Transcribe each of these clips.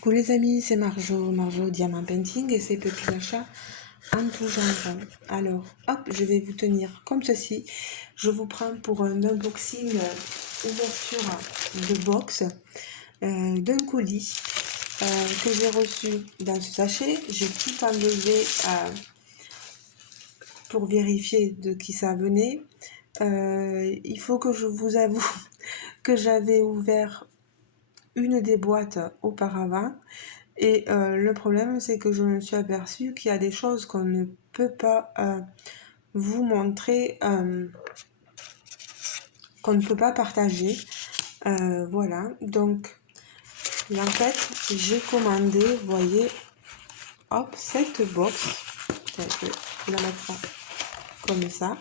Coucou les amis, c'est Marjo Diamant Painting et ses petits achats en tout genre. Alors, hop, je vais vous tenir comme ceci. Je vous prends pour un unboxing ouverture de box d'un colis que j'ai reçu dans ce sachet. J'ai tout enlevé pour vérifier de qui ça venait. Il faut que je vous avoue que j'avais ouvert une des boîtes auparavant et le problème c'est que je me suis aperçue qu'il y a des choses qu'on ne peut pas vous montrer, qu'on ne peut pas partager. Voilà, donc en fait j'ai commandé, vous voyez, hop, cette box. Je vais la mettre comme ça.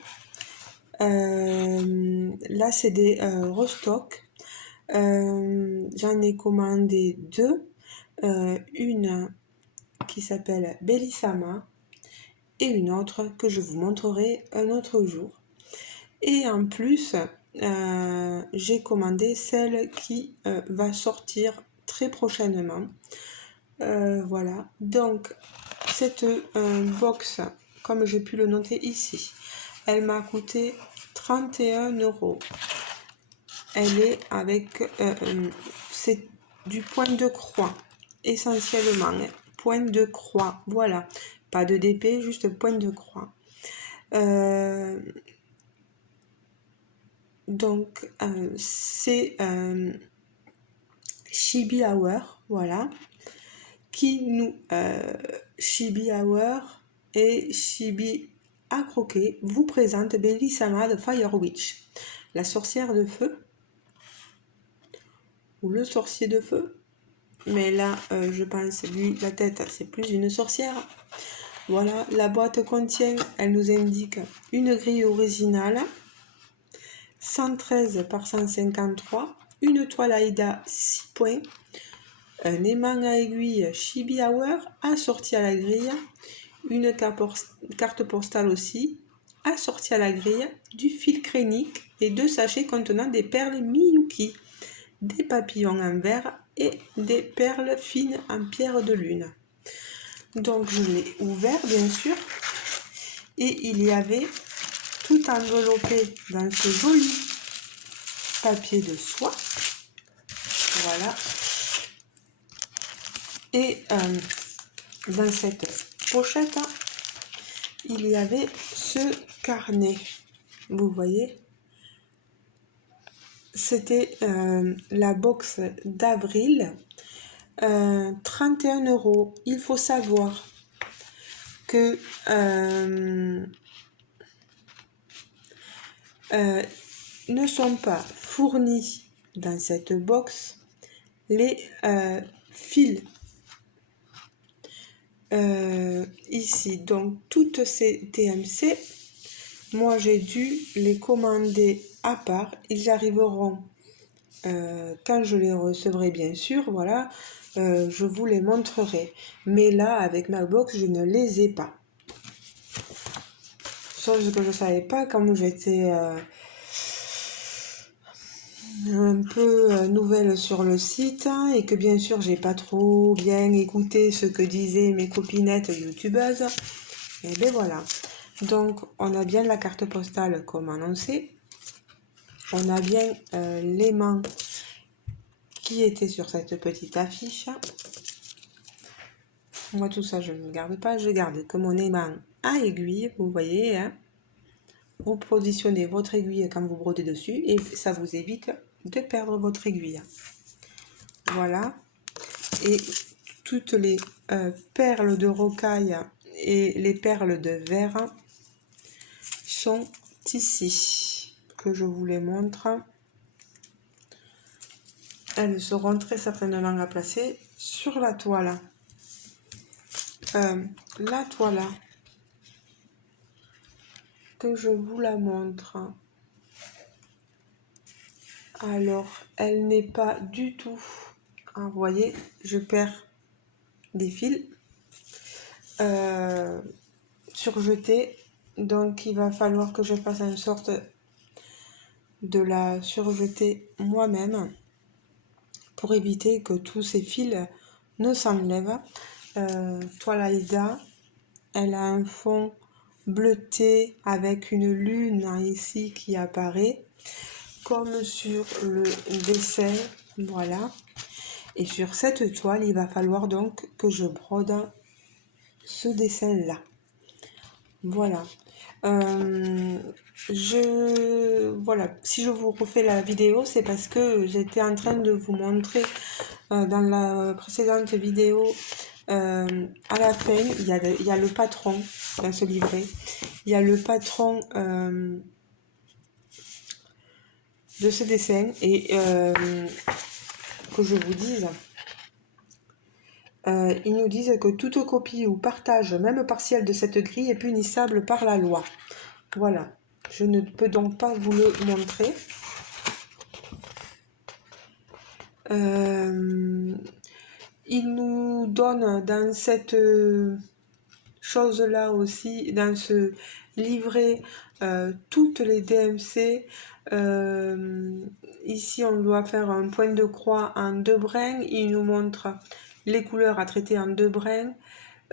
Là c'est des restocks. J'en ai commandé deux. Une qui s'appelle Bellissama et une autre que je vous montrerai un autre jour. Et en plus, j'ai commandé celle qui va sortir très prochainement. Voilà, donc cette box, comme j'ai pu le noter ici, elle m'a coûté 31 €. Elle est avec, c'est du point de croix, essentiellement, point de croix, voilà, pas de DP, juste point de croix. Donc, c'est Chibi Hour, voilà, qui nous, Chibi Hour et Chibi à croquer vous présente Bellissama de Fire Witch, la sorcière de feu, ou le sorcier de feu, mais là je pense lui la tête c'est plus une sorcière. Voilà, la boîte contient, elle nous indique une grille originale 113 par 153, une toile Aïda 6 points, un aimant à aiguille Chibi Hour assorti à la grille, une carte postale aussi assortie à la grille, du fil crénique et deux sachets contenant des perles Miyuki, des papillons en verre et des perles fines en pierre de lune. Donc je l'ai ouvert bien sûr et il y avait tout enveloppé dans ce joli papier de soie, voilà, et dans cette pochette il y avait ce carnet, vous voyez, c'était la box d'avril, 31 €. Il faut savoir que ne sont pas fournis dans cette box les fils ici. Donc toutes ces TMC, moi j'ai dû les commander à part. Ils arriveront quand je les recevrai bien sûr, voilà, je vous les montrerai. Mais là avec ma box je ne les ai pas. Chose que je savais pas comme j'étais un peu nouvelle sur le site et que bien sûr j'ai pas trop bien écouté ce que disaient mes copinettes youtubeuses. Et ben voilà, donc on a bien la carte postale comme annoncé, on a bien l'aimant qui était sur cette petite affiche. Moi tout ça je ne garde pas, je garde que mon aimant à aiguille, vous voyez, hein. Vous positionnez votre aiguille quand vous brodez dessus et ça vous évite de perdre votre aiguille. Voilà, et toutes les perles de rocaille et les perles de verre sont ici, que je vous les montre. Elles seront très certainement à placer sur la toile. La toile, que je vous la montre. Alors, elle n'est pas du tout, hein, vous voyez, je perds des fils surjetés, donc il va falloir que je fasse en sorte de la surjeter moi-même pour éviter que tous ces fils ne s'enlève. Toile Aida, elle a un fond bleuté avec une lune ici qui apparaît, comme sur le dessin, voilà. Et sur cette toile, il va falloir donc que je brode ce dessin-là. Voilà. Voilà, si je vous refais la vidéo, c'est parce que j'étais en train de vous montrer dans la précédente vidéo, à la fin, il y a le patron dans ce livret. Il y a le patron de ce dessin et que je vous dise, ils nous disent que toute copie ou partage, même partiel de cette grille est punissable par la loi. Voilà, je ne peux donc pas vous le montrer. Il nous donne dans cette chose-là aussi, dans ce livret, toutes les DMC. Ici, on doit faire un point de croix en 2 brins. Il nous montre les couleurs à traiter en 2 brins.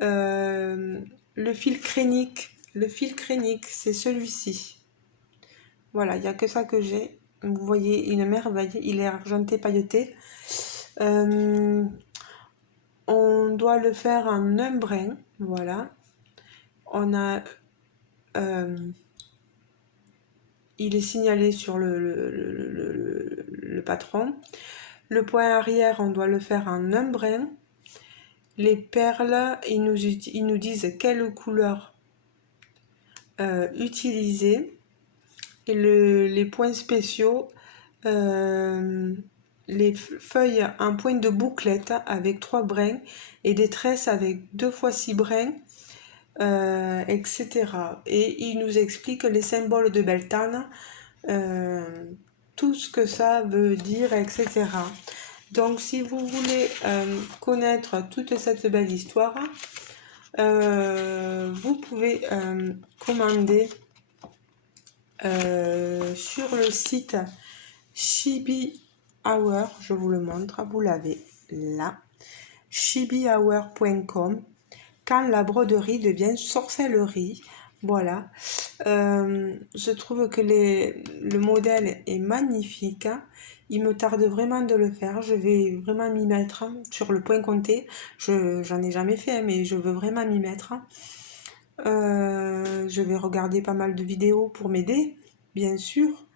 Le fil crénique, c'est celui-ci. Voilà, il n'y a que ça que j'ai. Vous voyez, une merveille, il est argenté, pailleté. On doit le faire en 1 brin, voilà. On a... il est signalé sur le patron. Le point arrière, on doit le faire en 1 brin. Les perles, ils nous disent quelle couleur utiliser. Et les points spéciaux, les feuilles en point de bouclette avec 3 brins et des tresses avec 2 fois 6 brins, etc. Et il nous explique les symboles de Beltane, tout ce que ça veut dire, etc. Donc si vous voulez connaître toute cette belle histoire, vous pouvez commander sur le site Chibi Hour, je vous le montre, vous l'avez là, chibihour.com, quand la broderie devient sorcellerie. Voilà, je trouve que le modèle est magnifique, hein. Il me tarde vraiment de le faire, je vais vraiment m'y mettre, hein, sur le point compté. J'en ai jamais fait, hein, mais je veux vraiment m'y mettre. Je vais regarder pas mal de vidéos pour m'aider, bien sûr.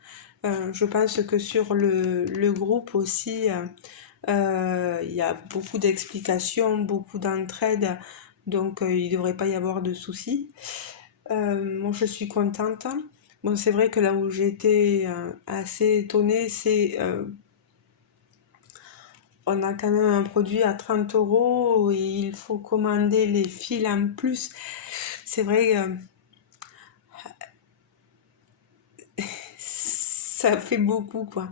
Je pense que sur le groupe aussi, il y a beaucoup d'explications, beaucoup d'entraide, donc il ne devrait pas y avoir de soucis. Moi, je suis contente. Bon, c'est vrai que là où j'étais assez étonnée, c'est on a quand même un produit à 30 € et il faut commander les fils en plus. C'est vrai, ça fait beaucoup, quoi.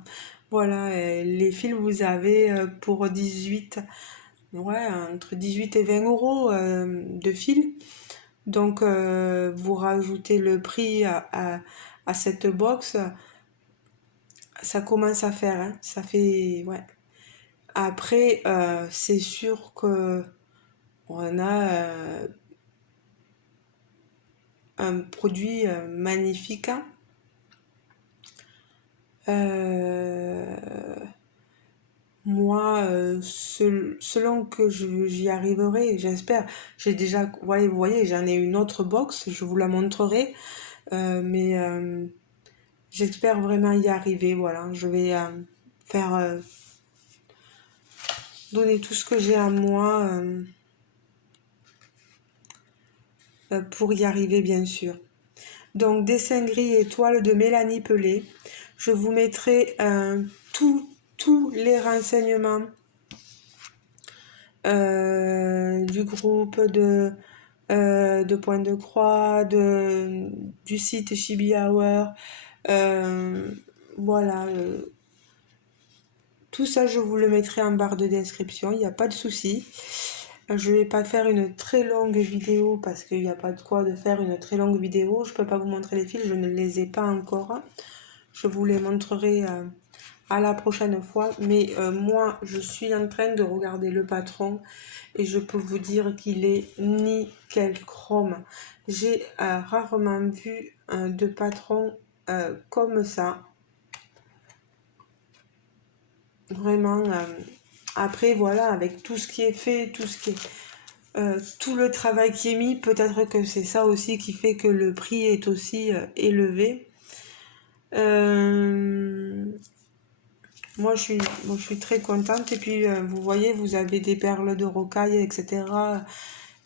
Voilà, les fils, vous avez pour 18, ouais, entre 18 et 20 € de fils. Donc, vous rajoutez le prix à cette box, ça commence à faire, hein, ça fait, ouais. Après, c'est sûr que on a un produit magnifique, hein. Moi, selon que j'y arriverai, j'espère. J'ai déjà, vous voyez, j'en ai une autre box, je vous la montrerai. Mais j'espère vraiment y arriver. Voilà, je vais faire donner tout ce que j'ai à moi pour y arriver, bien sûr. Donc, dessin gris étoile de Mélanie Pelé. Je vous mettrai tous les renseignements du groupe de Point de Croix, du site Chibi Hour. Voilà. Tout ça, je vous le mettrai en barre de description, il n'y a pas de souci. Je ne vais pas faire une très longue vidéo parce qu'il n'y a pas de quoi de faire une très longue vidéo. Je ne peux pas vous montrer les fils, je ne les ai pas encore. Je vous les montrerai à la prochaine fois. Mais moi, je suis en train de regarder le patron et je peux vous dire qu'il est nickel chrome. J'ai rarement vu de patron comme ça. Vraiment. Après, voilà, avec tout ce qui est fait, tout le travail qui est mis, peut-être que c'est ça aussi qui fait que le prix est aussi élevé. Moi, je suis très contente. Et puis, vous voyez, vous avez des perles de rocaille, etc.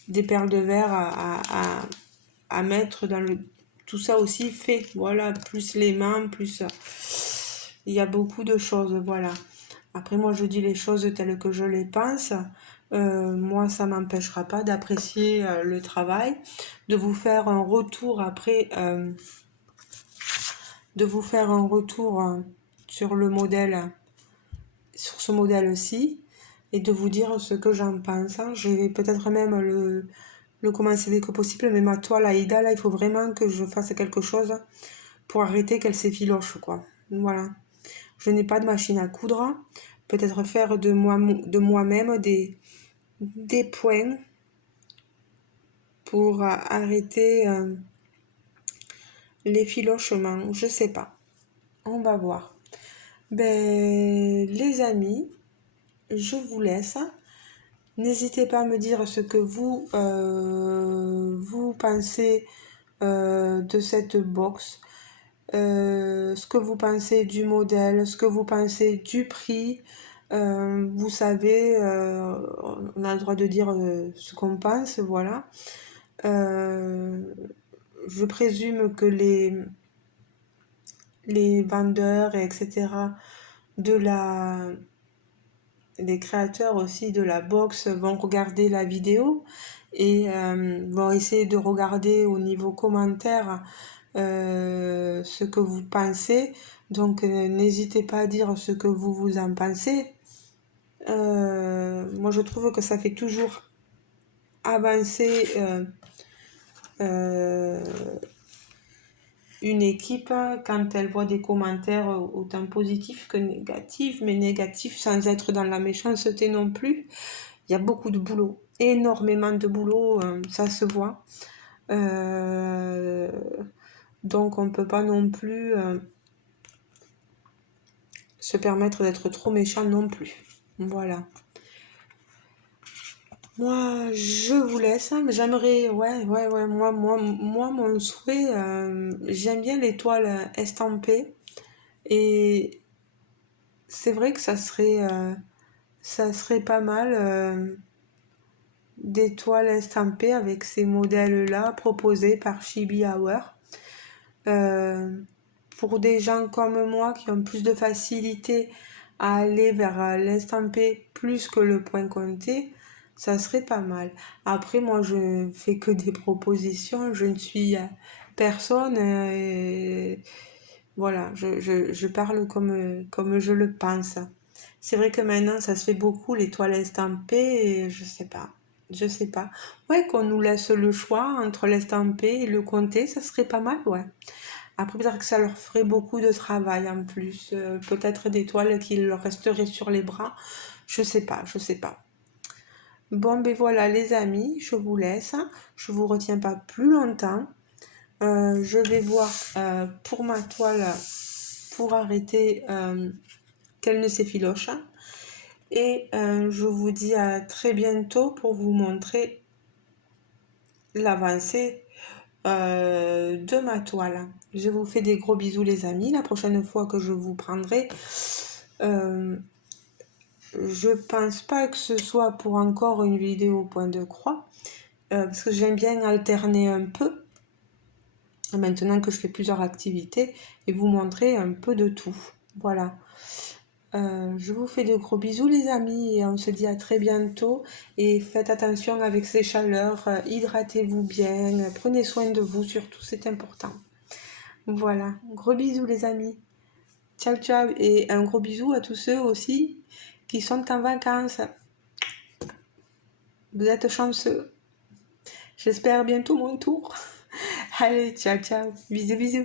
Des perles de verre à mettre dans le... Tout ça aussi fait, voilà, plus les mains, plus... Il y a beaucoup de choses, voilà. Après, moi, je dis les choses telles que je les pense. Moi, ça m'empêchera pas d'apprécier le travail, de vous faire un retour après, de vous faire un retour sur le modèle, sur ce modèle-ci, et de vous dire ce que j'en pense. Je vais peut-être même le commencer dès que possible, mais ma toile Aïda, là, il faut vraiment que je fasse quelque chose pour arrêter qu'elle s'effiloche, quoi. Voilà. Je n'ai pas de machine à coudre. Peut-être faire de moi-même des points pour arrêter l'effilochement. Je sais pas. On va voir. Ben, les amis, je vous laisse. N'hésitez pas à me dire ce que vous pensez de cette box, ce que vous pensez du modèle, ce que vous pensez du prix. Vous savez, on a le droit de dire ce qu'on pense, voilà. Je présume que les vendeurs, etc., de les créateurs aussi de la box vont regarder la vidéo et vont essayer de regarder au niveau commentaire ce que vous pensez. Donc n'hésitez pas à dire ce que vous en pensez. Moi je trouve que ça fait toujours avancer une équipe quand elle voit des commentaires autant positifs que négatifs, mais négatifs sans être dans la méchanceté non plus. Il y a beaucoup de boulot, énormément de boulot, ça se voit. Donc on ne peut pas non plus se permettre d'être trop méchant non plus. Voilà. Moi, je vous laisse. J'aimerais, moi, mon souhait, j'aime bien l'étoile estampée. Et c'est vrai que ça serait pas mal des toiles estampées avec ces modèles-là proposés par Chibi Hour. Pour des gens comme moi qui ont plus de facilité à aller vers l'estampé plus que le point compté, ça serait pas mal. Après, moi, je fais que des propositions, je ne suis personne. Voilà, je parle comme je le pense. C'est vrai que maintenant, ça se fait beaucoup, les toiles estampées, et je sais pas. Je sais pas. Ouais, qu'on nous laisse le choix entre l'estampé et le compté, ça serait pas mal, ouais. Après, peut-être que ça leur ferait beaucoup de travail en plus. Peut-être des toiles qui leur resteraient sur les bras. Je sais pas, je sais pas. Bon, ben voilà, les amis, je vous laisse. Je vous retiens pas plus longtemps. Je vais voir pour ma toile pour arrêter qu'elle ne s'effiloche. Et je vous dis à très bientôt pour vous montrer l'avancée de ma toile. Je vous fais des gros bisous les amis. La prochaine fois que je vous prendrai, je pense pas que ce soit pour encore une vidéo point de croix, parce que j'aime bien alterner un peu, maintenant que je fais plusieurs activités, et vous montrer un peu de tout. Voilà. Je vous fais de gros bisous les amis et on se dit à très bientôt et faites attention avec ces chaleurs, hydratez-vous bien, prenez soin de vous surtout, c'est important. Voilà, gros bisous les amis. Ciao ciao et un gros bisou à tous ceux aussi qui sont en vacances. Vous êtes chanceux. J'espère bientôt mon tour. Allez, ciao ciao. Bisous bisous.